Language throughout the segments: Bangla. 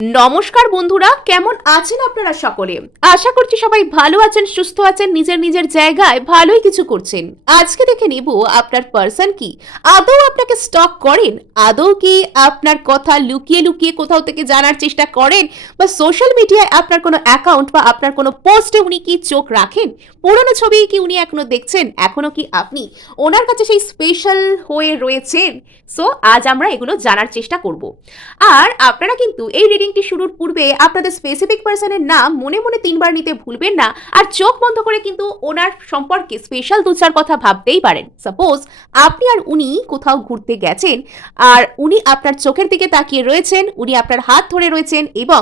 নমস্কার বন্ধুরা, কেমন আছেন আপনারা সকলে? আশা করছি সবাই ভালো আছেন, সুস্থ আছেন, নিজের নিজের জায়গায় ভালোই কিছু করছেন। আজকে দেখে নিব আপনার পার্সন কি আদৌ আপনাকে স্টক করেন, আদৌ কি আপনার কথা লুকিয়ে লুকিয়ে কোথাও থেকে জানার চেষ্টা করেন, বা সোশ্যাল মিডিয়ায় আপনার কোনো অ্যাকাউন্ট বা আপনার কোনো পোস্টে উনি কি চোখ রাখেন, পুরনো ছবি কি উনি এখনো দেখছেন, এখনো কি আপনি ওনার কাছে সেই স্পেশাল হয়ে রয়েছেন। সো আজ আমরা এগুলো জানার চেষ্টা করব। আর আপনারা কিন্তু এই রিডিংটি শুরুর পূর্বে আপনাদের স্পেসিফিক পার্সনের নাম মনে মনে 3বার নিতে ভুলবেন না। আর চোখ বন্ধ করে কিন্তু ওনার সম্পর্কে স্পেশাল 2-4 কথা ভাবতেই পারেন। সাপোজ আপনি আর উনি কোথাও ঘুরতে গেছেন, আর উনি আপনার চোখের দিকে তাকিয়ে রয়েছেন, উনি আপনার হাত ধরে রয়েছেন, এবং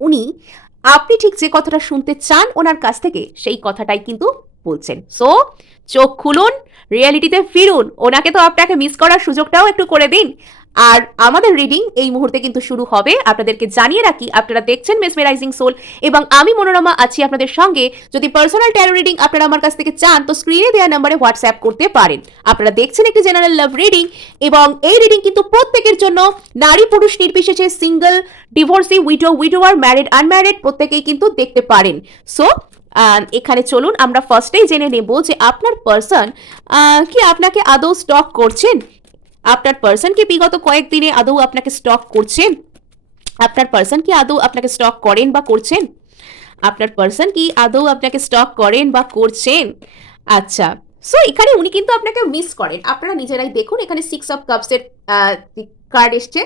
উনি আপনি ঠিক যে কথাটা শুনতে চান ওনার কাছ থেকে সেই কথাটাই কিন্তু বলছেন। সো চোখ খুলুন, রিয়েলিটিতে ফিরুন, ওনাকে তো আপনাকে মিস করার সুযোগটাও একটু করে দিন। আর আমাদের রিডিং এই মুহূর্তে কিন্তু শুরু হবে। আপনাদেরকে জানিয়ে রাখি, আপনারা দেখছেন মেসমেরাইজিং সোল এবং আমি মনোরমা আছি আপনাদের সঙ্গে। যদি পার্সোনাল ট্যারো রিডিং আপনারা আমার কাছ থেকে চান তো স্ক্রিনে দেওয়া নম্বরে হোয়াটসঅ্যাপ করতে পারেন। আপনারা দেখছেন একটি জেনারেল লাভ রিডিং, এবং এই রিডিং কিন্তু প্রত্যেকের জন্য, নারী পুরুষ নির্বিশেষে, সিঙ্গেল, ডিভোর্সি, উইডোয়ার, ম্যারিড, আনম্যারিড প্রত্যেকেই কিন্তু দেখতে পারেন। সো এখানে চলুন আমরা ফার্স্টেই জেনে নেব যে আপনার পার্সন কি আপনাকে আদৌ স্টক করছেন। আপনার পার্সন কি বিগত কয়েকদিনে আদৌ আপনাকে স্টক করছেন? আপনার পার্সন কি আদৌ আপনাকে স্টক করেন বা করছেন? আপনার পার্সন কি আদৌ আপনাকে স্টক করেন বা করছেন? আচ্ছা, সো এখানে উনি কিন্তু আপনাকে মিস করেন। আপনারা নিজেরাই দেখুন, এখানে 6 অফ কাপসের কার্ড এসছে।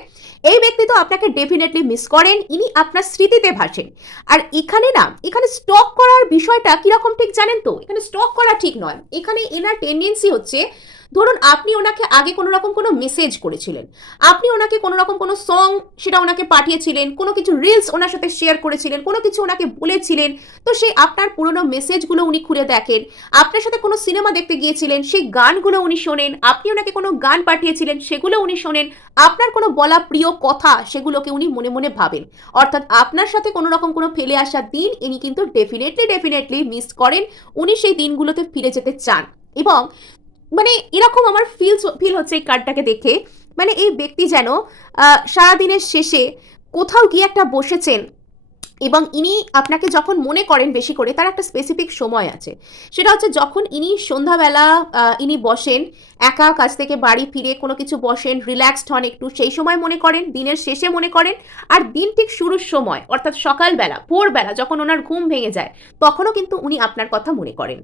এই ব্যক্তি তো আপনাকে ডেফিনেটলি মিস করেন, ইনি আপনার স্মৃতিতে ভাসেন। আর এখানে স্টক করার বিষয়টা কিরকম ঠিক জানেন তো? এখানে স্টক করা ঠিক নয়। এখানে এনার টেন্ডেন্সি হচ্ছে, ধরুন আপনি ওনাকে আগে কোনো রকম কোনো মেসেজ করেছিলেন, আপনি ওনাকে কোনো রকম কোনো সং সেটা ওনাকে পাঠিয়েছিলেন, কোনো কিছু রিলস ওনার সাথে শেয়ার করেছিলেন, কোনো কিছু ওনাকে বলেছিলেন, তো সেই আপনার পুরনো মেসেজগুলো উনি খুলে দেখেন। আপনার সাথে কোনো সিনেমা দেখতে গিয়েছিলেন, সেই গানগুলো উনি শোনেন। আপনি ওনাকে কোনো গান পাঠিয়েছিলেন, সেগুলো উনি শোনেন। আপনার কোনো বলা প্রিয় কথা সেগুলোকে উনি মনে মনে ভাবেন। অর্থাৎ আপনার সাথে কোনো রকম কোনো ফেলে আসা দিন ইনি কিন্তু ডেফিনেটলি মিস করেন। উনি সেই দিনগুলোতে ফিরে যেতে চান। এবং মানে এরকম আমার ফিল হচ্ছে এই কার্ডটাকে দেখে, মানে এই ব্যক্তি যেন সারাদিনের শেষে কোথাও গিয়ে একটা বসেছেন, এবং ইনি আপনাকে যখন মনে করেন বেশি করে, তার একটা স্পেসিফিক সময় আছে। সেটা হচ্ছে যখন ইনি সন্ধ্যাবেলা ইনি বসেন, একা কাজ থেকে বাড়ি ফিরে কোনো কিছু বসেন, রিল্যাক্সড হন একটু, সেই সময় মনে করেন, দিনের শেষে মনে করেন। আর দিন ঠিক শুরুর সময় অর্থাৎ সকালবেলা, ভোরবেলা যখন ওনার ঘুম ভেঙে যায়, তখনও কিন্তু উনি আপনার কথা মনে করেন।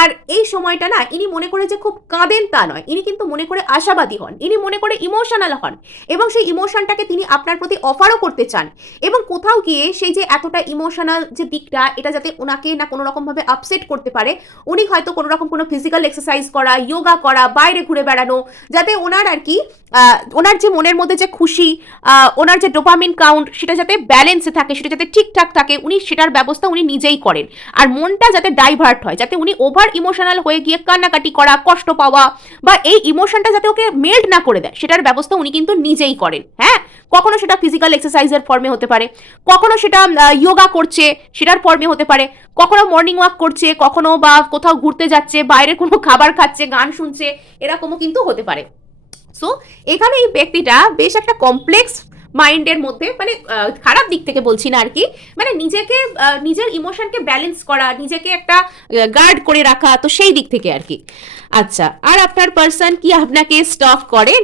আর এই সময়টা না, ইনি মনে করে যে খুব কাঁদেন তা নয়, ইনি কিন্তু মনে করে আশাবাদী হন, ইনি মনে করে ইমোশনাল হন, এবং সেই ইমোশনটাকে তিনি আপনার প্রতি অফারও করতে চান। এবং কোথাও গিয়ে সেই যে এতটা ইমোশনাল যে দিকটা, এটা যাতে ওনাকে না কোনো রকমভাবে আপসেট করতে পারে, উনি হয়তো কোনো রকম কোনো ফিজিক্যাল এক্সারসাইজ করা, যোগা করা, বাইরে ঘুরে বেড়ানো, যাতে ওনার আর কি ওনার যে মনের মধ্যে যে খুশি, ওনার যে ডোপামিন কাউন্ট সেটা যাতে ব্যালেন্সে থাকে, সেটা যাতে ঠিকঠাক থাকে, উনি সেটার ব্যবস্থা উনি নিজেই করেন। আর মনটা যাতে ডাইভার্ট হয়, যাতে উনি ওভার ইমোশনাল হয়ে গিয়ে কান্নাকাটি করা, কষ্ট পাওয়া, বা এই ইমোশনটা যাতে ওকে মেল্ট না করে দেয়, সেটার ব্যবস্থা উনি কিন্তু নিজেই করেন। হ্যাঁ, কখনো সেটা ফিজিক্যাল এক্সারসাইজের ফর্মে হতে পারে, কখনো সেটা যোগা করছে সেটার ফর্মে হতে পারে, কখনো মর্নিং ওয়াক করছে, কখনো বা কোথাও ঘুরতে যাচ্ছে, বাইরে কোনো খাবার খাচ্ছে, গান শুনছে, এরকমও কিন্তু হতে পারে। সো এখানে এই ব্যক্তিটা বেশ একটা কমপ্লেক্স মাইন্ডের মধ্যে, মানে খারাপ দিক থেকে বলছি না আর কি, মানে নিজেকে নিজের ইমোশনকে ব্যালেন্স করা, নিজেকে একটা গার্ড করে রাখা, তো সেই দিক থেকে আর কি। আচ্ছা, আর আপনার পার্সন কি আপনাকে স্টক করেন?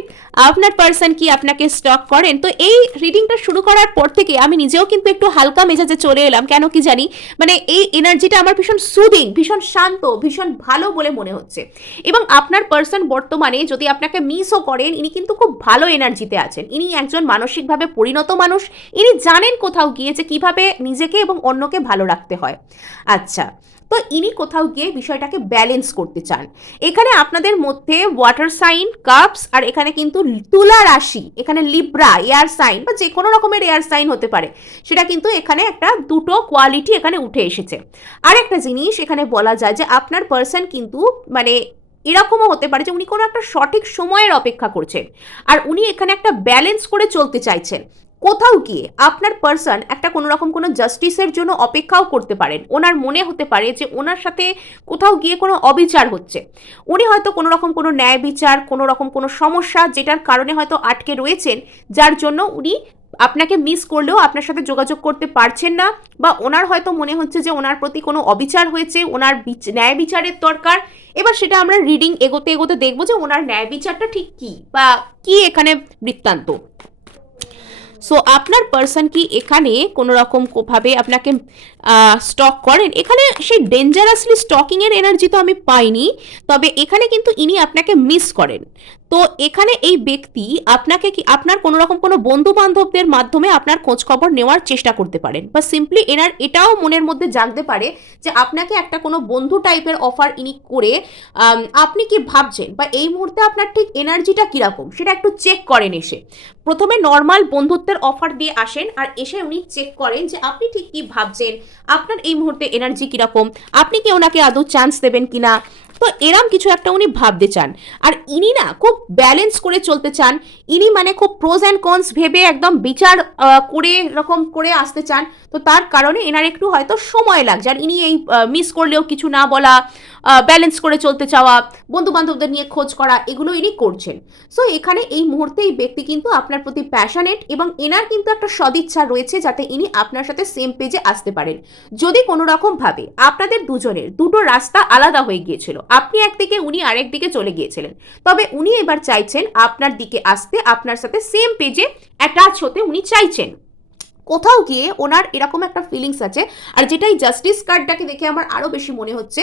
আপনার পার্সন কি আপনাকে স্টক করেন? তো এই রিডিংটা শুরু করার পর থেকে আমি নিজেও কিন্তু একটু হালকা মেজাজে চলে এলাম, কেন কি জানি, মানে এই এনার্জিটা আমার ভীষণ সুদিং, ভীষণ শান্ত, ভীষণ ভালো বলে মনে হচ্ছে। এবং আপনার পার্সন বর্তমানে যদি আপনাকে মিসও করেন, ইনি কিন্তু খুব ভালো এনার্জিতে আছেন। ইনি একজন মানসিকভাবে পরিণত মানুষ, ইনি জানেন কোথাও গিয়ে যে কিভাবে নিজেকে এবং অন্যকে ভালো রাখতে হয়। আচ্ছা, তো ইনি কোথাও গিয়ে বিষয়টাকে ব্যালেন্স করতে চান। এখানে আপনাদের মধ্যে ওয়াটার সাইন, কাপস, আর এখানে কিন্তু তুলা রাশি, এখানে লিব্রা এয়ার সাইন বা যে কোনো রকমের এয়ার সাইন হতে পারে, সেটা কিন্তু এখানে একটা দুটো কোয়ালিটি এখানে উঠে এসেছে। আর একটা জিনিস এখানে বলা যায় যে আপনার পার্সন কিন্তু মানে এরকমও হতে পারে যে উনি কোনো একটা সঠিক সময়ের অপেক্ষা করছেন, আর উনি এখানে একটা ব্যালেন্স করে চলতে চাইছেন। কোথাও গিয়ে আপনার পার্সন একটা কোনো রকম কোনো জাস্টিসের জন্য অপেক্ষাও করতে পারেন। ওনার মনে হতে পারে যে ওনার সাথে কোথাও গিয়ে কোনো অবিচার হচ্ছে, উনি হয়তো কোনো রকম কোনো ন্যায় বিচার, কোনো রকম কোনো সমস্যা যেটার কারণে হয়তো আটকে রয়েছেন, যার জন্য উনি আপনাকে মিস করলেও আপনার সাথে যোগাযোগ করতে পারছেন না, বা ওনার হয়তো মনে হচ্ছে যে ওনার প্রতি কোনো অবিচার হয়েছে, ওনার ন্যায় বিচারের দরকার। এবার সেটা আমরা রিডিং এগোতে এগোতে দেখবো যে ওনার ন্যায় বিচারটা ঠিক কি, বা কি এখানে বৃত্তান্ত। সো আপনার পার্সন কি এখানে কোনো রকম ভাবে আপনাকে স্টক করেন? এখানে সেই ডেঞ্জারাসলি স্টকিংয়ের এনার্জি তো আমি পাইনি, তবে এখানে কিন্তু ইনি আপনাকে মিস করেন। তো এখানে এই ব্যক্তি আপনাকে কি আপনার কোনো রকম কোনো বন্ধু বান্ধবদের মাধ্যমে আপনার খোঁজ খবর নেওয়ার চেষ্টা করতে পারেন, বা সিম্পলি এনার এটাও মনের মধ্যে জাগতে পারে যে আপনাকে একটা কোনো বন্ধু টাইপের অফার ইনি করে আপনি কি ভাবছেন, বা এই মুহূর্তে আপনার ঠিক এনার্জিটা কীরকম সেটা একটু চেক করেন। এসে প্রথমে নর্মাল বন্ধুত্বের অফার দিয়ে আসেন, আর এসে উনি চেক করেন যে আপনি ঠিক কি ভাবছেন, আপনার এই মুহূর্তে এনার্জি কীরকম, আপনি কি ওনাকে আদৌ চান্স দেবেন কিনা। তো এরম কিছু একটা উনি ভাবতে চান। আর ইনি না খুব ব্যালেন্স করে চলতে চান। ইনি মানে খুব প্রোজ অ্যান্ড কনস ভেবে একদম বিচার করে এরকম করে আসতে চান। তো তার কারণে এনার একটু হয়তো সময় লাগছে। আর ইনি এই মিস করলেও কিছু না বলা, ব্যালেন্স করে চলতে চাওয়া, বন্ধু বান্ধবদের নিয়ে খোঁজ করা, এগুলো ইনি করছেন। সো এখানে এই মুহূর্তে এই ব্যক্তি কিন্তু আপনার প্রতি প্যাশনেট, এবং এনার কিন্তু একটা সদিচ্ছা রয়েছে যাতে ইনি আপনার সাথে সেম পেজে আসতে পারেন। যদি কোনো রকম ভাবে আপনাদের দুজনের দুটো রাস্তা আলাদা হয়ে গিয়েছিল, আপনি একদিকে উনি আরেক দিকে চলে গিয়েছিলেন, তবে উনি এবার চাইছেন আপনার দিকে আসতে, আপনার সাথে সেম পেজে অ্যাটাচ হতে উনি চাইছেন। কোথাও গিয়ে ওনার এরকম একটা ফিলিংস আছে। আর যেটা এই জাস্টিস কার্ডটাকে দেখে আমার আরো বেশি মনে হচ্ছে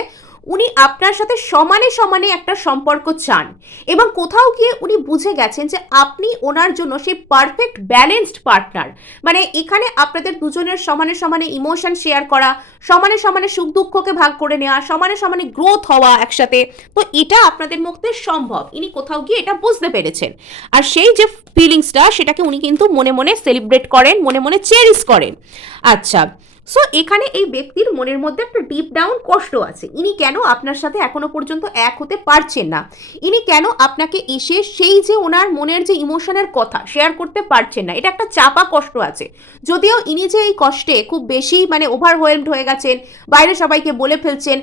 উনি আপনার সাথে সমানে সমানে একটা সম্পর্ক চান, এবং কোথাও গিয়ে উনি বুঝে গেছেন যে আপনি ওনার জন্য সেই পারফেক্ট ব্যালেন্সড পার্টনার। মানে এখানে আপনাদের দুজনের সমানে সমানে ইমোশন শেয়ার করা, সমানে সমানে সুখ দুঃখকে ভাগ করে নেওয়া, সমানে সমানে গ্রোথ হওয়া একসাথে, তো এটা আপনাদের মধ্যে সম্ভব। ইনি কোথাও গিয়ে এটা বুঝতে পেরেছেন। আর সেই যে ফিলিংসটা সেটাকে উনি কিন্তু মনে মনে সেলিব্রেট করেন, মনে মনে চেরিশ করেন। আচ্ছা, সো এখানে এই ব্যক্তির মনের মধ্যে একটা ডিপ ডাউন কষ্ট আছে। ইনি কেন আপনার সাথে এখনো পর্যন্ত এক হতে পারছেন না, ইনি কেন আপনাকে এসে সেই যে ওনার মনের যে ইমোশনের কথা শেয়ার করতে পারছেন না, এটা একটা চাপা কষ্ট আছে। যদিও ইনি যে এই কষ্টে খুব বেশি মানে ওভারওয়েলমড হয়ে গেছেন, বাইরে সবাইকে বলে ফেলছেন,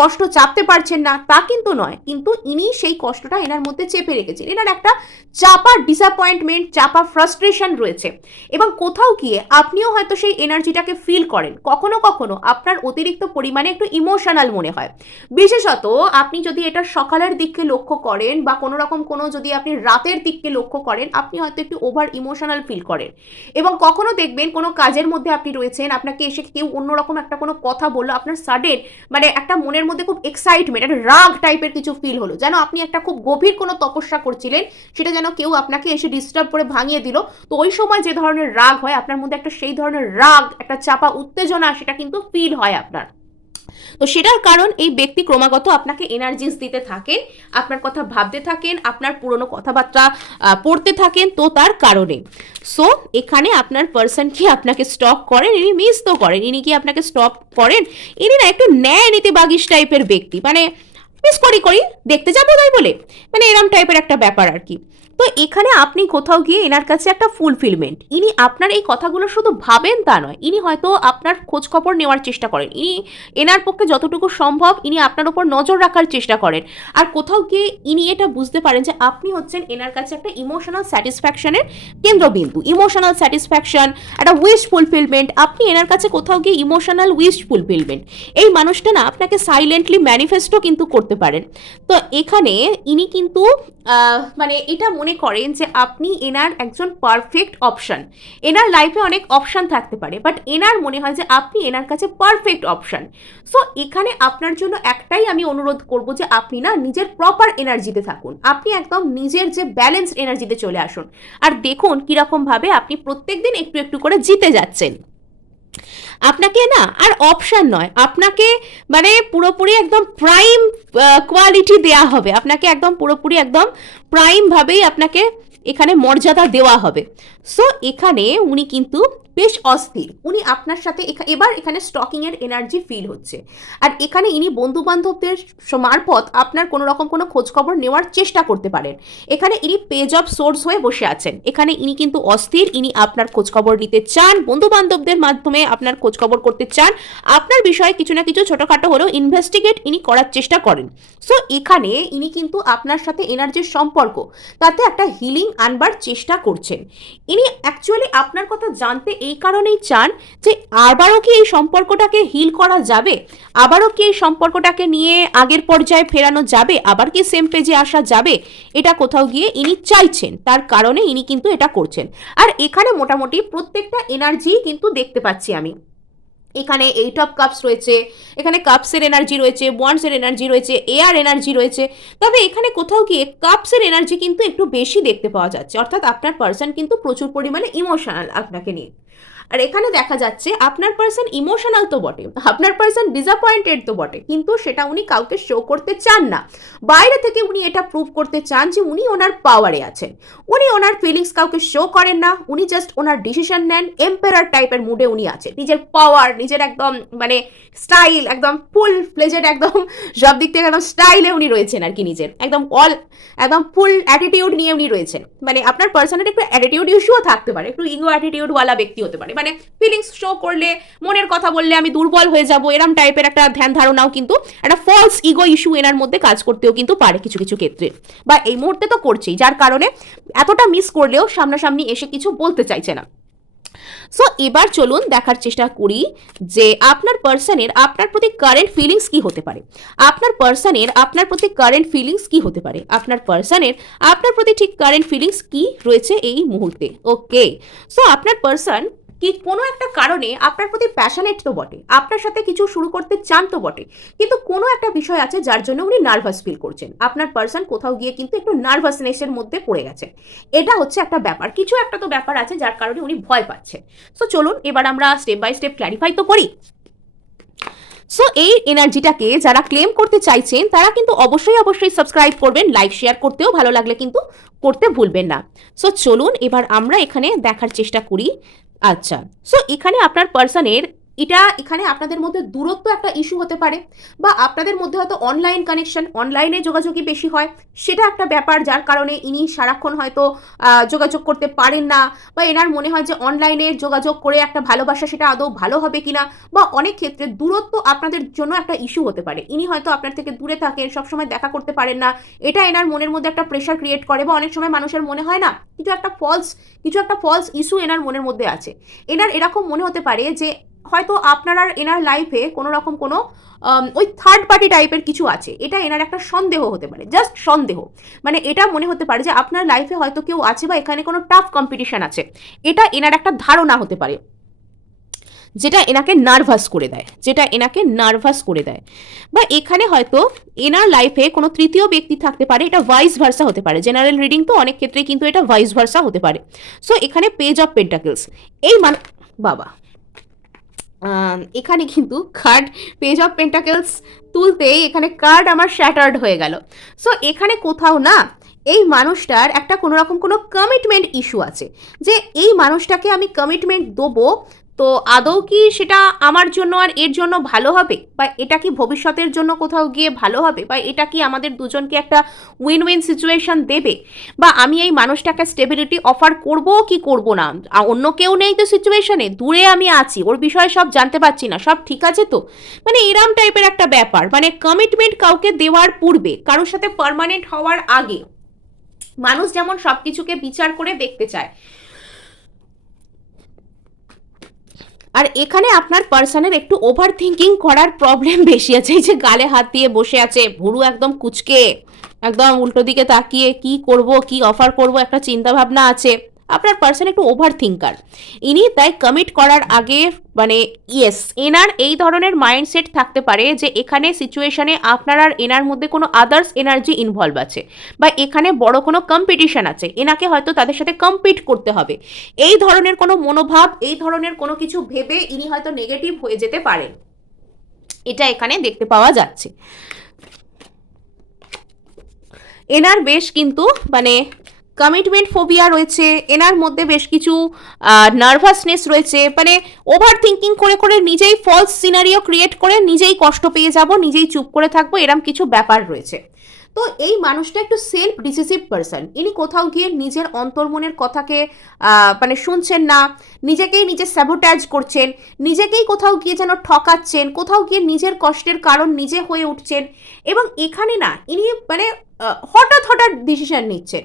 কষ্ট চাপতে পারছেন না, তা কিন্তু নয়। কিন্তু ইনি সেই কষ্টটা এনার মধ্যে চেপে রেখেছেন। এনার একটা চাপা ডিসঅ্যাপয়েন্টমেন্ট, চাপা ফ্রাস্ট্রেশন রয়েছে, এবং কোথাও গিয়ে আপনিও হয়তো সেই এনার্জিটাকে ফিল করেন। কখনো কখনো আপনার অতিরিক্ত পরিমাণে একটু ইমোশনাল মনে হয়, বিশেষত আপনি যদি এটা সকালের দিককে লক্ষ্য করেন, বা কোনো রকম কোনো যদি আপনি রাতের দিককে লক্ষ্য করেন, আপনি হয়তো একটু ওভার ইমোশনাল ফিল করেন। এবং কখনো দেখবেন কোনো কাজের মধ্যে আপনি রয়েছেন, আপনাকে এসে কেউ অন্যরকম একটা কোনো কথা বললো, আপনার সাডেন মানে একটা মনের মধ্যে খুব এক্সাইটমেন্ট, একটা রাগ টাইপের কিছু ফিল হলো, যেন আপনি একটা খুব গভীর কোনো তপস্যা করছিলেন, সেটা যেন কেউ আপনাকে এসে ডিস্টার্ব করে ভাঙিয়ে দিল। তো ওই সময় যে ধরনের রাগ হয় আপনার মধ্যে, একটা সেই ধরনের রাগ, একটা চাপা উত্তেজনা, সেটা কিন্তু ফিল হয় আপনার। তো সেটার কারণ এই ব্যক্তি ক্রমাগত আপনাকে এনার্জিস দিতে থাকেন, আপনার কথা ভাবতে থাকেন, আপনার পুরনো কথাবার্তা পড়তে থাকেন, তো তার কারণে। সো এখানে আপনার পার্সন কি আপনাকে স্টক করেন, ইনি মিস তো করেন, ইনি কি আপনাকে স্টপ করেন, ইনি না একটু ন্যায় নীতিবাগীশ টাইপের ব্যক্তি, মানে মিস করি দেখতে যাবো তাই বলে, মানে এরম টাইপের একটা ব্যাপার আর কি। তো এখানে আপনি কোথাও গিয়ে এনার কাছে একটা ফুলফিলমেন্ট, ইনি আপনার এই কথাগুলো শুধু ভাবেন তা নয়, ইনি হয়তো আপনার খোঁজ খবর নেওয়ার চেষ্টা করেন, ইনি এনার পক্ষে যতটুকু সম্ভব ইনি আপনার উপর নজর রাখার চেষ্টা করেন। আর কোথাও গিয়ে ইনি এটা বুঝতে পারেন যে আপনি হচ্ছেন এনার কাছে একটা ইমোশনাল স্যাটিসফ্যাকশনের কেন্দ্রবিন্দু, ইমোশনাল স্যাটিসফ্যাকশন, একটা উইশ ফুলফিলমেন্ট। আপনি এনার কাছে কোথাও গিয়ে ইমোশনাল উইশ ফুলফিলমেন্ট, এই মানুষটা না আপনাকে সাইলেন্টলি ম্যানিফেস্টও কিন্তু করতে পারেন। তো এখানে ইনি কিন্তু মানে এটা মনে করেন যে আপনি এনার একজন পারফেক্ট অপশন। এনার লাইফে অনেক অপশন থাকতে পারে, বাট এনার মনে হয় যে আপনি এনার কাছে পারফেক্ট অপশন। সো এখানে আপনার জন্য একটাই আমি অনুরোধ করব যে আপনি না নিজের প্রপার এনার্জিতে থাকুন, আপনি একদম নিজের যে ব্যালেন্সড এনার্জিতে চলে আসুন, আর দেখুন কিরকমভাবে আপনি প্রত্যেকদিন একটু একটু করে জিতে যাচ্ছেন। আপনাকে না আর অপশন নয়, আপনাকে মানে পুরোপুরি একদম প্রাইম কোয়ালিটি দেয়া হবে, আপনাকে একদম পুরোপুরি একদম প্রাইম ভাবেই আপনাকে এখানে মর্যাদা দেওয়া হবে। সো এখানে উনি কিন্তু বেশ অস্থির, উনি আপনার সাথে এবার এখানে স্টকিং এর এনার্জি ফিল হচ্ছে। আর এখানে ইনি বন্ধু বান্ধবদের মারফত আপনার কোনো রকম কোনো খোঁজখবর নেওয়ার চেষ্টা করতে পারেন। এখানে ইনি পেজ অফ সোর্স হয়ে বসে আছেন, এখানে ইনি কিন্তু অস্থির, ইনি আপনার খোঁজখবর নিতে চান, বন্ধু বান্ধবদের মাধ্যমে আপনার খোঁজখবর করতে চান, আপনার বিষয়ে কিছু না কিছু ছোটোখাটো হলেও ইনভেস্টিগেট ইনি করার চেষ্টা করেন। সো এখানে ইনি কিন্তু আপনার সাথে এনার্জির সম্পর্ক তাতে একটা হিলিং আনবার চেষ্টা করছেন। ইনি অ্যাকচুয়ালি আপনার কথা জানতে এই কারণেই চান যে আবারও কি এই সম্পর্কটাকে হিল করা যাবে, আবারও কি এই সম্পর্কটাকে নিয়ে আগের পর্যায়ে ফেরানো যাবে, আবার কি সেম পেজে আসা যাবে, এটা কোথাও গিয়ে ইনি চাইছেন, তার কারণে ইনি কিন্তু এটা করছেন। আর এখানে মোটামুটি প্রত্যেকটা এনার্জি কিন্তু দেখতে পাচ্ছি আমি। এখানে 8 অফ কাপস রয়েছে, এখানে কাপসের এনার্জি রয়েছে, ওয়ান্ডসের এনার্জি রয়েছে, এয়ার এনার্জি রয়েছে। তবে এখানে কোথাও গিয়ে কাপসের এনার্জি কিন্তু একটু বেশি দেখতে পাওয়া যাচ্ছে, অর্থাৎ আপনার পার্সন কিন্তু প্রচুর পরিমাণে ইমোশনাল আপনাকে নিয়ে। আর এখানে দেখা যাচ্ছে আপনার পার্সন ইমোশনাল তো বটে, আপনার পার্সন ডিসঅ্যাপয়েন্টেড তো বটে, কিন্তু সেটা উনি কাউকে শো করতে চান না। বাইরে থেকে উনি এটা প্রুভ করতে চান যে উনি ওনার পাওয়ারে আছেন, উনি ওনার ফিলিংস কাউকে শো করেন না, উনি জাস্ট ওনার ডিসিশন নেন, এম্পায়ার টাইপের মুডে উনি আছেন, নিজের পাওয়ার, নিজের একদম মানে স্টাইল, একদম ফুল ফ্লেজেড, একদম সব দিক থেকে একদম স্টাইলে উনি রয়েছেন আর কি, নিজের একদম ফুল অ্যাটিটিউড নিয়ে উনি রয়েছেন। মানে আপনার পার্সনের একটু অ্যাটিটিউড ইস্যুও থাকতে পারে, একটু ইগো অ্যাটিটিউডওয়ালা ব্যক্তি হতে পারে, মানে ফিলিংস শো করলে, মনের কথা বললে আমি দুর্বল হয়ে যাব, এরম টাইপের একটা ধ্যান ধারণাও কিন্তু একটা ফলস ইগো ইস্যু এনার মধ্যে কাজ করতেও কিন্তু পারে কিছু কিছু ক্ষেত্রে, বা এই মুহূর্তে তো করছেই, যার কারণে এতটা মিস করলেও সামনাসামনি এসে কিছু বলতে চাইছে না। সো এবার চলুন দেখার চেষ্টা করি যে আপনার পার্সনের আপনার প্রতি কারেন্ট ফিলিংস কি হতে পারে, আপনার পার্সনের আপনার প্রতি কারেন্ট ফিলিংস কি হতে পারে, আপনার পার্সনের আপনার প্রতি ঠিক কারেন্ট ফিলিংস কি রয়েছে এই মুহূর্তে। ওকে, সো আপনার পার্সন কি কোনো একটা কারণে আপনার প্রতি প্যাশনেট তো বটে, আপনার সাথে কিছু শুরু করতে চান তো বটে, কিন্তু কোনো একটা বিষয় আছে যার জন্য উনি নার্ভাস ফিল করছেন। আপনার পার্সন কোথাও গিয়ে কিন্তু একটু নার্ভাসনেসের মধ্যে পড়ে গেছে, এটা হচ্ছে একটা ব্যাপার, কিছু একটা তো ব্যাপার আছে যার কারণে উনি ভয় পাচ্ছেন। সো চলুন এবার আমরা স্টেপ বাই স্টেপ ক্ল্যারিফাই তো করি। সো এই এনার্জিটাকে যারা ক্লেম করতে চাইছেন তারা কিন্তু অবশ্যই সাবস্ক্রাইব করবেন, লাইক শেয়ার করতেও ভালো লাগলে কিন্তু করতে ভুলবেন না। সো চলুন এবার আমরা এখানে দেখার চেষ্টা করি। আচ্ছা, সো এখানে আপনার পার্সনের এখানে আপনাদের মধ্যে দূরত্ব একটা ইস্যু হতে পারে, বা আপনাদের মধ্যে হয়তো অনলাইন কানেকশন, অনলাইনে যোগাযোগই বেশি হয়, সেটা একটা ব্যাপার যার কারণে ইনি সারাক্ষণ হয়তো যোগাযোগ করতে পারেন না, বা এনার মনে হয় যে অনলাইনে যোগাযোগ করে একটা ভালোবাসা সেটা আদৌ ভালো হবে কিনা, বা অনেক ক্ষেত্রে দূরত্ব আপনাদের জন্য একটা ইস্যু হতে পারে, ইনি হয়তো আপনার থেকে দূরে থাকেন, সবসময় দেখা করতে পারেন না, এটা এনার মনের মধ্যে একটা প্রেশার ক্রিয়েট করে, বা অনেক সময় মানুষের মনে হয় না কিছু একটা ফলস ইস্যু এনার মনের মধ্যে আছে। এনার এরকম মনে হতে পারে যে হয়তো আপনার আর এনার লাইফে কোনো রকম কোনো ওই থার্ড পার্টি টাইপের কিছু আছে, এটা এনার একটা সন্দেহ হতে পারে, জাস্ট সন্দেহ, মানে এটা মনে হতে পারে যে আপনার লাইফে হয়তো কেউ আছে, বা এখানে কোনো টাফ কম্পিটিশন আছে, এটা এনার একটা ধারণা হতে পারে, যেটা এনাকে নার্ভাস করে দেয়, বা এখানে হয়তো এনার লাইফে কোনো তৃতীয় ব্যক্তি থাকতে পারে, এটা ভাইস ভার্সা হতে পারে, জেনারেল রিডিং তো অনেক ক্ষেত্রে কিন্তু এটা ভাইস ভার্সা হতে পারে। সো এখানে পেজ অফ পেন্টাকেলস, এই বাবা, এখানে কিন্তু কার্ড পেজ অফ পেন্টাকেলস তুলতেই এখানে কার্ড আমার শ্যাটার্ড হয়ে গেল। সো এখানে কোথাও না এই মানুষটার একটা কোনো রকম কোনো কমিটমেন্ট ইস্যু আছে, যে এই মানুষটাকে আমি কমিটমেন্ট দেবো, তো আদৌ কি সেটা আমার জন্য আর এর জন্য ভালো হবে, বা এটা কি ভবিষ্যতের জন্য কোথাও গিয়ে ভালো হবে, বা এটা কি আমাদের দুজনকে একটা উইন উইন সিচুয়েশন দেবে, বা আমি এই মানুষটাকে স্টেবিলিটি অফার করব কি করব না, অন্য কেউ নেই তো সিচুয়েশনে, দূরে আমি আছি, ওর বিষয়ে সব জানতে পারছি না, সব ঠিক আছে তো, মানে এরম টাইপের একটা ব্যাপার, মানে কমিটমেন্ট কাউকে দেওয়ার পূর্বে, কারোর সাথে পার্মানেন্ট হওয়ার আগে মানুষ যেমন সবকিছুকে বিচার করে দেখতে চায়। আর এখানে আপনার পার্সনের একটু ওভার থিঙ্কিং করার প্রবলেম বেশি আছে, এই যে গালে হাত দিয়ে বসে আছে, ভুরু একদম কুচকে, একদম উল্টো দিকে তাকিয়ে কি করব, কি অফার করব, একটা চিন্তা ভাবনা আছে, আপনার পার্সন একটু ওভার থিঙ্কার, ইনি তাই কমিট করার আগে মানে ইয়েস, এনার এই ধরনের মাইন্ডসেট থাকতে পারে যে এখানে সিচুয়েশনে আপনার আর এনার মধ্যে কোনো আদার্স এনার্জি ইনভলভ আছে, বা এখানে বড় কোনো কম্পিটিশন আছে, এনাকে হয়তো তাদের সাথে কম্পিট করতে হবে, এই ধরনের কোনো মনোভাব, এই ধরনের কোনো কিছু ভেবে ইনি হয়তো নেগেটিভ হয়ে যেতে পারেন, এটা এখানে দেখতে পাওয়া যাচ্ছে। এনার বেশ কিন্তু মানে কমিটমেন্ট ফোবিয়া রয়েছে, এনার মধ্যে বেশ কিছু নার্ভাসনেস রয়েছে, মানে ওভার থিঙ্কিং করে করে নিজেই ফলস সিনারিও ক্রিয়েট করে নিজেই কষ্ট পেয়ে যাব, নিজেই চুপ করে থাকবো, এরম কিছু ব্যাপার রয়েছে। তো এই মানুষটা একটু সেলফ ডিসিসিভ পারসন। ইনি কোথাও গিয়ে নিজের অন্তর্মনের কথাকে মানে শুনছেন না, নিজেকেই নিজে স্যাবোটাজ করছেন, নিজেকেই কোথাও গিয়ে যেন ঠকাচ্ছেন, কোথাও গিয়ে নিজের কষ্টের কারণ নিজে হয়ে উঠছেন। এবং এখানে না ইনি মানে হঠাৎ হঠাৎ ডিসিশন নিচ্ছেন,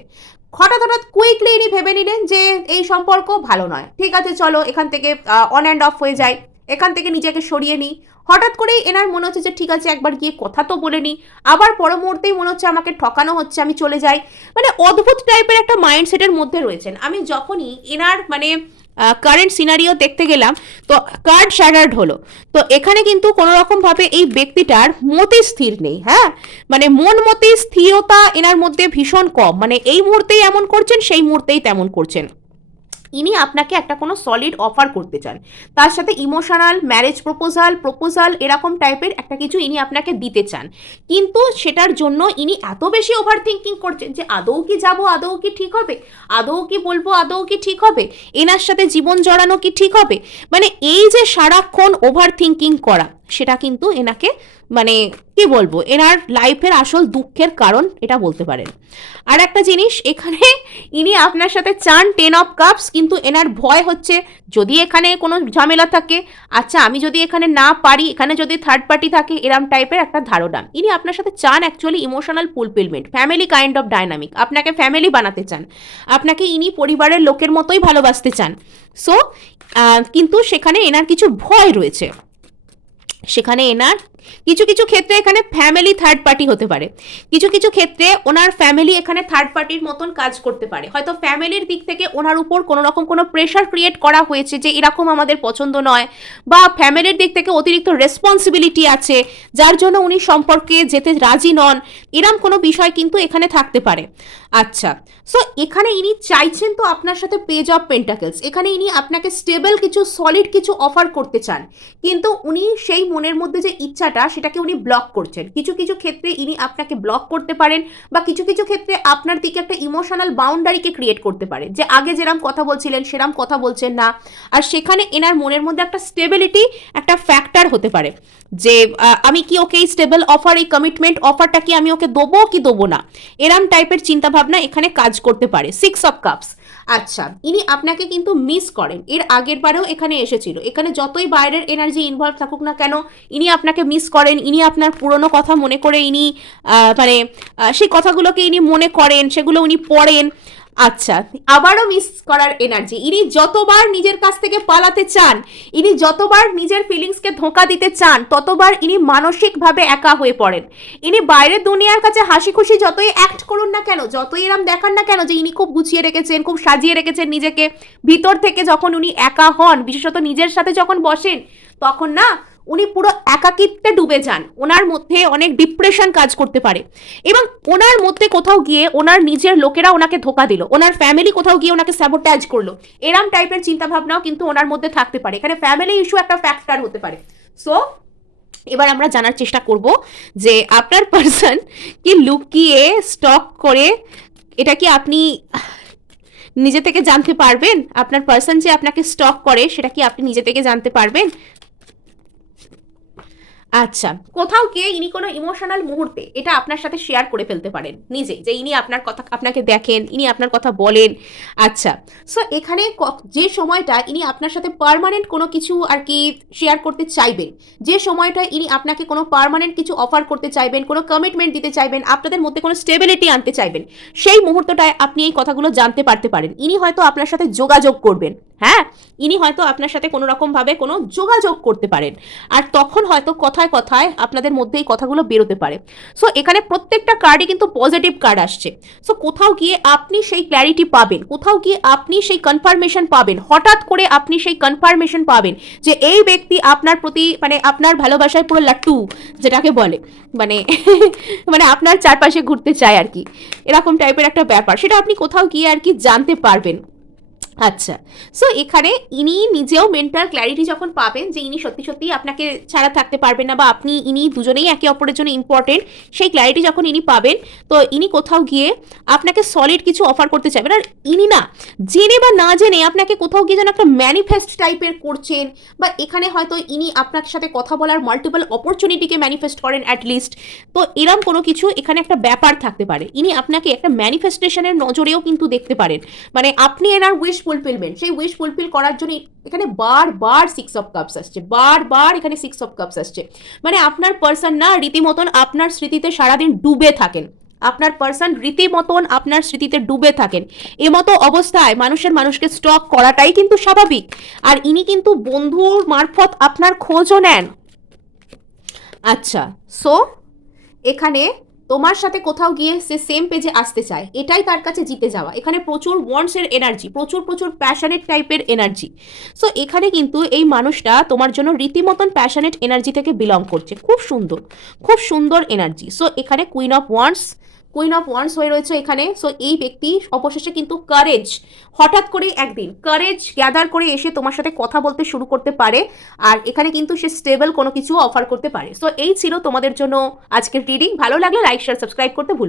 হঠাৎ হঠাৎ কুইকলি ইনি ভেবে নিলেন যে এই সম্পর্ক ভালো নয়, ঠিক আছে চলো এখান থেকে অন অ্যান্ড অফ হয়ে যায়, এখান থেকে নিজেকে সরিয়ে নিই। হঠাৎ করেই এনার মনে হচ্ছে যে ঠিক আছে একবার গিয়ে কথা তো বলে নিই, আবার পর মুহূর্তেই মনে হচ্ছে আমাকে ঠকানো হচ্ছে, আমি চলে যাই। মানে অদ্ভুত টাইপের একটা মাইন্ডসেটের মধ্যে রয়েছেন। আমি যখনই এনার মানে কারেন্ট সিনারিও দেখতে গেলাম তো কার্ড শ্যাটার্ড হলো। তো এখানে কিন্তু কোনো রকমভাবে এই ব্যক্তিটার মতি স্থির নেই, হ্যাঁ, মানে মন মতি স্থিরতা এনার মধ্যে ভীষণ কম, মানে এই মুহূর্তেই এমন করছেন সেই মুহূর্তেই তেমন করছেন। ইনি আপনাকে একটা কোনো সলিড অফার করতে চান, তার সাথে ইমোশনাল ম্যারেজ প্রপোজাল এরকম টাইপের একটা কিছু ইনি আপনাকে দিতে চান, কিন্তু সেটার জন্য ইনি এত বেশি ওভার থিঙ্কিং করছেন যে আদৌ কি যাবো, আদৌ কি ঠিক হবে, আদৌ কি বলবো, আদৌ কি ঠিক হবে, এনার সাথে জীবন জড়ানো কি ঠিক হবে। মানে এই যে সারাক্ষণ ওভার থিঙ্কিং করা, সেটা কিন্তু এনাকে মানে কি বলবো এনার লাইফের আসল দুঃখের কারণ এটা বলতে পারেন। আর একটা জিনিস এখানে ইনি আপনার সাথে চান 10 অফ কাপস, কিন্তু এনার ভয় হচ্ছে যদি এখানে কোনো ঝামেলা থাকে, আচ্ছা আমি যদি এখানে না পারি, এখানে যদি থার্ড পার্টি থাকে, এরম টাইপের একটা ধারণা। ইনি আপনার সাথে চান actually emotional fulfilment, family kind of dynamic, আপনাকে ফ্যামিলি বানাতে চান, আপনাকে ইনি পরিবারের লোকের মতোই ভালোবাসতে চান। সো কিন্তু সেখানে এনার কিছু ভয় রয়েছে, সেখানে এনার কিছু কিছু ক্ষেত্রে এখানে ফ্যামিলি থার্ড পার্টি হতে পারে, কিছু কিছু ক্ষেত্রে ওনার ফ্যামিলি এখানে থার্ড পার্টির মতন কাজ করতে পারে। হয়তো ফ্যামিলির দিক থেকে ওনার উপর কোনো রকম কোনো প্রেশার ক্রিয়েট করা হয়েছে যে এরকম আমাদের পছন্দ নয়, বা ফ্যামিলির দিক থেকে অতিরিক্ত রেসপন্সিবিলিটি আছে যার জন্য উনি সম্পর্কে যেতে রাজি নন, এরম কোনো বিষয় কিন্তু এখানে থাকতে পারে। আচ্ছা, সো এখানে ইনি চাইছেন তো আপনার সাথে পেজ অফ পেন্টাকেলস, এখানে ইনি আপনাকে স্টেবল কিছু সলিড কিছু অফার করতে চান, কিন্তু উনি সেই মনের মধ্যে যে ইচ্ছাটা সেটাকে উনি ব্লক করছেন। কিছু কিছু ক্ষেত্রে ইনি আপনাকে ব্লক করতে পারেন, বা কিছু কিছু ক্ষেত্রে আপনার দিকে একটা ইমোশনাল বাউন্ডারিকে ক্রিয়েট করতে পারে, যে আগে যেরাম কথা বলছিলেন সেরাম কথা বলছেন না। আর সেখানে এনার মনের মধ্যে একটা স্টেবিলিটি একটা ফ্যাক্টর হতে পারে যে আমি কি ওকে স্টেবল অফার, এই কমিটমেন্ট অফারটা কি আমি ওকে দেবো কি দেবো না, এরম টাইপের চিন্তাভাবনা এখানে কাজ করতে পারে। 6 অফ কাপস। আচ্ছা, ইনি আপনাকে কিন্তু মিস করেন, এর আগের বারেও এখানে এসেছিল, এখানে যতই বাইরের এনার্জি ইনভলভ থাকুক না কেন ইনি আপনাকে মিস করেন, ইনি আপনার পুরনো কথা মনে করে ইনি মানে সেই কথাগুলোকে ইনি মনে করেন, সেগুলো উনি পড়েন। আচ্ছা, আবারও মিস করার এনার্জি, ইনি যতবার নিজের কাছ থেকে পালাতে চান, ইনি যতবার নিজের ফিলিংসকে ধোঁকা দিতে চান, ততবার ইনি মানসিকভাবে একা হয়ে পড়েন। ইনি বাইরের দুনিয়ার কাছে হাসি খুশি যতই অ্যাক্ট করুন না কেন, যতই এরম দেখান না কেন যে ইনি খুব গুছিয়ে রেখেছেন, খুব সাজিয়ে রেখেছেন নিজেকে, ভিতর থেকে যখন উনি একা হন, বিশেষত নিজের সাথে যখন বসেন, তখন না উনি পুরো একাকিত্বে ডুবে যান, ওনার মধ্যে অনেক ডিপ্রেশন কাজ করতে পারে, এবং ওনার মধ্যে কোথাও গিয়ে ওনার নিজের লোকেরা ওনাকে ধোকা দিল, ওনার ফ্যামিলি কোথাও গিয়ে ওনাকে স্যাবোটাজ করলো, এরম টাইপের চিন্তাভাবনাও কিন্তু ওনার মধ্যে থাকতে পারে। এখানে ফ্যামিলি ইস্যু একটা ফ্যাক্টর হতে পারে। সো এবার আমরা জানার চেষ্টা করব যে আপনার পার্সন কি লুকিয়ে স্টক করে, এটা কি আপনি নিজে থেকে জানতে পারবেন? আপনার পার্সন যে আপনাকে স্টক করে সেটা কি আপনি নিজে থেকে জানতে পারবেন? আচ্ছা, কোথাও গিয়ে ইনি কোনো ইমোশনাল মুহূর্তে এটা আপনার সাথে শেয়ার করে ফেলতে পারেন নিজে, যে ইনি আপনার কথা আপনাকে দেখেন, ইনি আপনার কথা বলেন। আচ্ছা, সো এখানে যে সময়টা ইনি আপনার সাথে পার্মানেন্ট কোনো কিছু আর কি শেয়ার করতে চাইবেন, যে সময়টা ইনি আপনাকে কোনো পার্মানেন্ট কিছু অফার করতে চাইবেন, কোনো কমিটমেন্ট দিতে চাইবেন, আপনাদের মধ্যে কোনো স্টেবিলিটি আনতে চাইবেন, সেই মুহূর্তটায় আপনি এই কথাগুলো জানতে পারতে পারেন। ইনি হয়তো আপনার সাথে যোগাযোগ করবেন, হ্যাঁ, ইনি হয়তো আপনার সাথে কোনো রকমভাবে কোনো যোগাযোগ করতে পারেন, আর তখন হয়তো কথায় কথায় আপনাদের মধ্যে এই কথাগুলো বেরোতে পারে। সো এখানে প্রত্যেকটা কার্ডই কিন্তু পজিটিভ কার্ড আসছে। সো কোথাও গিয়ে আপনি সেই ক্ল্যারিটি পাবেন, কোথাও গিয়ে আপনি সেই কনফার্মেশন পাবেন, হঠাৎ করে আপনি সেই কনফার্মেশন পাবেন যে এই ব্যক্তি আপনার প্রতি মানে আপনার ভালোবাসায় পুরো লাট্টু যেটাকে বলে, মানে মানে আপনার চারপাশে ঘুরতে চায় আর কি, এরকম টাইপের একটা ব্যাপার, সেটা আপনি কোথাও গিয়ে আর কি জানতে পারবেন। আচ্ছা, সো এখানে ইনি নিজেও মেন্টাল ক্ল্যারিটি যখন পাবেন যে ইনি সত্যি সত্যি আপনাকে ছাড়া থাকতে পারবেন না, বা আপনি ইনি দুজনেই একে অপরের জন্য ইম্পর্টেন্ট, সেই ক্ল্যারিটি যখন ইনি পাবেন, তো ইনি কোথাও গিয়ে আপনাকে সলিড কিছু অফার করতে চাইবেন। আর ইনি না জেনে বা না জেনে আপনাকে কোথাও গিয়ে যেন একটা ম্যানিফেস্ট টাইপের করছেন, বা এখানে হয়তো ইনি আপনার সাথে কথা বলার মাল্টিপল অপরচুনিটিকে ম্যানিফেস্ট করেন অ্যাটলিস্ট। তো এরম কোনো কিছু এখানে একটা ব্যাপার থাকতে পারে। ইনি আপনাকে একটা ম্যানিফেস্টেশনের নজরেও কিন্তু দেখতে পারেন, মানে আপনি এনার উইশ ফুলফিলমেন্ট, সেই উইশ ফুলফিল করার জন্য এখানে বারবার 6 অফ কাপস আসছে, বারবার এখানে 6 অফ কাপস আসছে। মানে আপনার পার্সন না রীতিমতন আপনার স্মৃতিতে সারাদিন ডুবে থাকেন, আপনার পার্সন রীতিমতন আপনার স্মৃতিতে ডুবে থাকেন। এমতো অবস্থায় মানুষকে স্টক করাটাই কিন্তু স্বাভাবিক। আর ইনি কিন্তু বন্ধুর মারফত আপনার খোঁজও নেন। আচ্ছা, সো এখানে তোমার সাথে কোথাও গিয়ে সে সেম পেজে আসতে চায়, এটাই তার কাছে জিতে যাওয়া। এখানে প্রচুর ওয়ান্টসের এনার্জি, প্রচুর প্রচুর প্যাশনেট টাইপের এনার্জি। সো এখানে কিন্তু এই মানুষটা তোমার জন্য রীতিমতন প্যাশনেট এনার্জি থেকে বিলং করছে। খুব সুন্দর, খুব সুন্দর এনার্জি। সো এখানে কুইন অফ ওয়ান্স হয়ে রয়েছে এখানে। সো এই ব্যক্তি অবশেষে কিন্তু কারেজ, হঠাৎ করে একদিন কারেজ গ্যাদার করে এসে তোমার সাথে কথা বলতে শুরু করতে পারে। আর এখানে কিন্তু সে স্টেবল কোনো কিছু অফার করতে পারে। সো এই ছিল তোমাদের জন্য আজকের রিডিং। ভালো লাগলে লাইক শেয়ার সাবস্ক্রাইব করতে ভুলবে না।